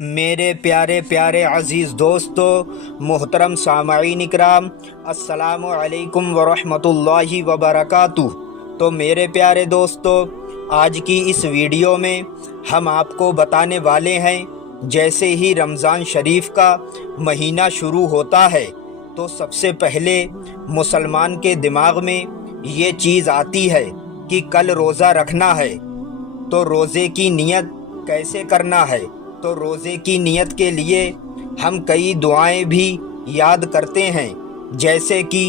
میرے پیارے پیارے عزیز دوستو، محترم سامعین اکرام، السلام علیکم ورحمۃ اللہ وبرکاتہ۔ تو میرے پیارے دوستو، آج کی اس ویڈیو میں ہم آپ کو بتانے والے ہیں، جیسے ہی رمضان شریف کا مہینہ شروع ہوتا ہے تو سب سے پہلے مسلمان کے دماغ میں یہ چیز آتی ہے کہ کل روزہ رکھنا ہے۔ تو روزے کی نیت کیسے کرنا ہے؟ تو روزے کی نیت کے لیے ہم کئی دعائیں بھی یاد کرتے ہیں، جیسے کہ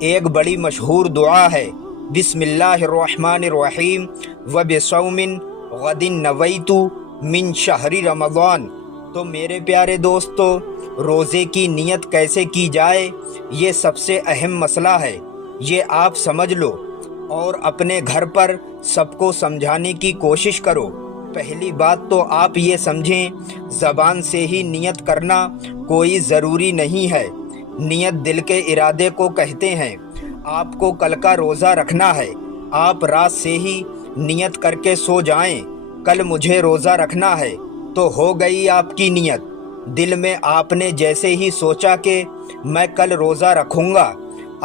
ایک بڑی مشہور دعا ہے، بسم اللہ الرحمن الرحیم وبصوم غد نویت من شہر رمضان۔ تو میرے پیارے دوستو، روزے کی نیت کیسے کی جائے، یہ سب سے اہم مسئلہ ہے، یہ آپ سمجھ لو اور اپنے گھر پر سب کو سمجھانے کی کوشش کرو۔ پہلی بات تو آپ یہ سمجھیں، زبان سے ہی نیت کرنا کوئی ضروری نہیں ہے۔ نیت دل کے ارادے کو کہتے ہیں۔ آپ کو کل کا روزہ رکھنا ہے، آپ رات سے ہی نیت کر کے سو جائیں، کل مجھے روزہ رکھنا ہے، تو ہو گئی آپ کی نیت۔ دل میں آپ نے جیسے ہی سوچا کہ میں کل روزہ رکھوں گا،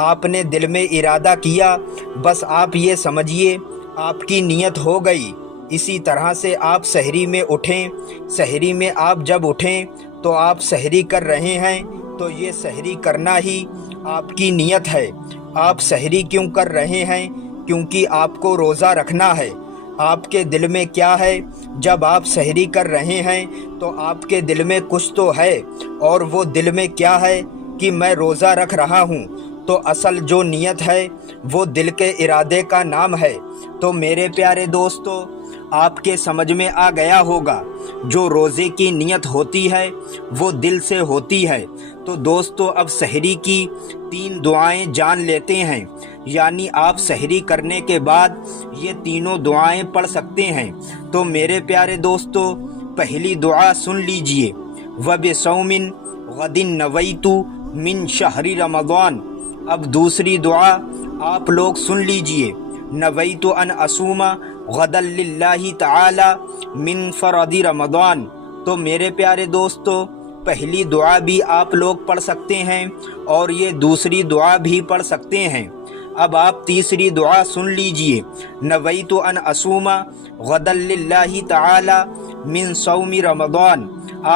آپ نے دل میں ارادہ کیا، بس آپ یہ سمجھیے آپ کی نیت ہو گئی۔ اسی طرح سے آپ سحری میں اٹھیں، سحری میں آپ جب اٹھیں تو آپ سحری کر رہے ہیں، تو یہ سحری کرنا ہی آپ کی نیت ہے۔ آپ سحری کیوں کر رہے ہیں؟ کیونکہ آپ کو روزہ رکھنا ہے۔ آپ کے دل میں کیا ہے؟ جب آپ سحری کر رہے ہیں تو آپ کے دل میں کچھ تو ہے، اور وہ دل میں کیا ہے کہ میں روزہ رکھ رہا ہوں۔ تو اصل جو نیت ہے وہ دل کے ارادے کا نام ہے۔ تو میرے پیارے دوستو، آپ کے سمجھ میں آ گیا ہوگا، جو روزے کی نیت ہوتی ہے وہ دل سے ہوتی ہے۔ تو دوستو، اب سحری کی 3 دعائیں جان لیتے ہیں، یعنی آپ سحری کرنے کے بعد یہ تینوں دعائیں پڑھ سکتے ہیں۔ تو میرے پیارے دوستو، پہلی دعا سن لیجئے، وَبِصَوْمٍ غَدٍ نَوَيْتُ مِن شَهْرِ رَمَضَانَ۔ اب دوسری دعا آپ لوگ سن لیجئے، نویت ان اصوم غدا للہ تعالی من فرض رمضان۔ تو میرے پیارے دوستو، پہلی دعا بھی آپ لوگ پڑھ سکتے ہیں اور یہ دوسری دعا بھی پڑھ سکتے ہیں۔ اب آپ تیسری دعا سن لیجئے، نویت ان اصوم غدا للہ تعالی من صوم رمضان۔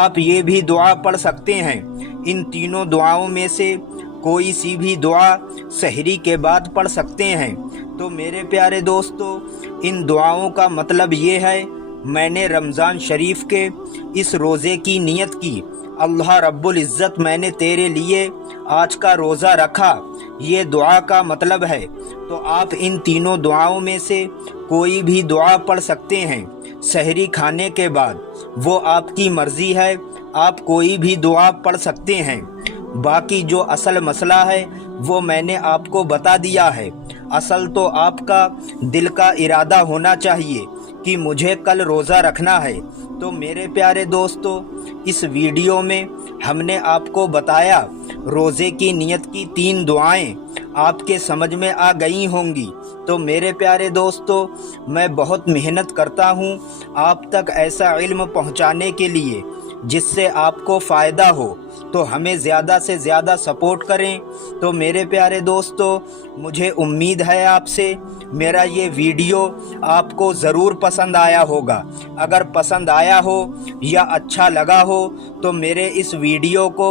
آپ یہ بھی دعا پڑھ سکتے ہیں۔ ان تینوں دعاؤں میں سے کوئی سی بھی دعا سحری کے بعد پڑھ سکتے ہیں۔ تو میرے پیارے دوستو، ان دعاؤں کا مطلب یہ ہے، میں نے رمضان شریف کے اس روزے کی نیت کی، اللہ رب العزت میں نے تیرے لیے آج کا روزہ رکھا، یہ دعا کا مطلب ہے۔ تو آپ ان تینوں دعاؤں میں سے کوئی بھی دعا پڑھ سکتے ہیں سحری کھانے کے بعد، وہ آپ کی مرضی ہے، آپ کوئی بھی دعا پڑھ سکتے ہیں۔ باقی جو اصل مسئلہ ہے وہ میں نے آپ کو بتا دیا ہے۔ اصل تو آپ کا دل کا ارادہ ہونا چاہیے کہ مجھے کل روزہ رکھنا ہے۔ تو میرے پیارے دوستو، اس ویڈیو میں ہم نے آپ کو بتایا روزے کی نیت کی 3 دعائیں، آپ کے سمجھ میں آ گئی ہوں گی۔ تو میرے پیارے دوستو، میں بہت محنت کرتا ہوں آپ تک ایسا علم پہنچانے کے لیے جس سے آپ کو فائدہ ہو، تو ہمیں زیادہ سے زیادہ سپورٹ کریں۔ تو میرے پیارے دوستو، مجھے امید ہے آپ سے میرا یہ ویڈیو آپ کو ضرور پسند آیا ہوگا۔ اگر پسند آیا ہو یا اچھا لگا ہو تو میرے اس ویڈیو کو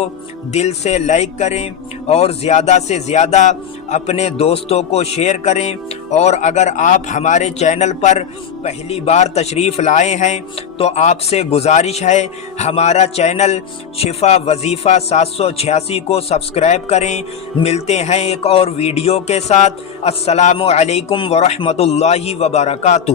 دل سے لائک کریں اور زیادہ سے زیادہ اپنے دوستوں کو شیئر کریں۔ اور اگر آپ ہمارے چینل پر پہلی بار تشریف لائے ہیں تو آپ سے گزارش ہے، ہمارا چینل شفا وظیفہ 786 کو سبسکرائب کریں۔ ملتے ہیں ایک اور ویڈیو کے ساتھ۔ السلام علیکم ورحمۃ اللہ وبرکاتہ۔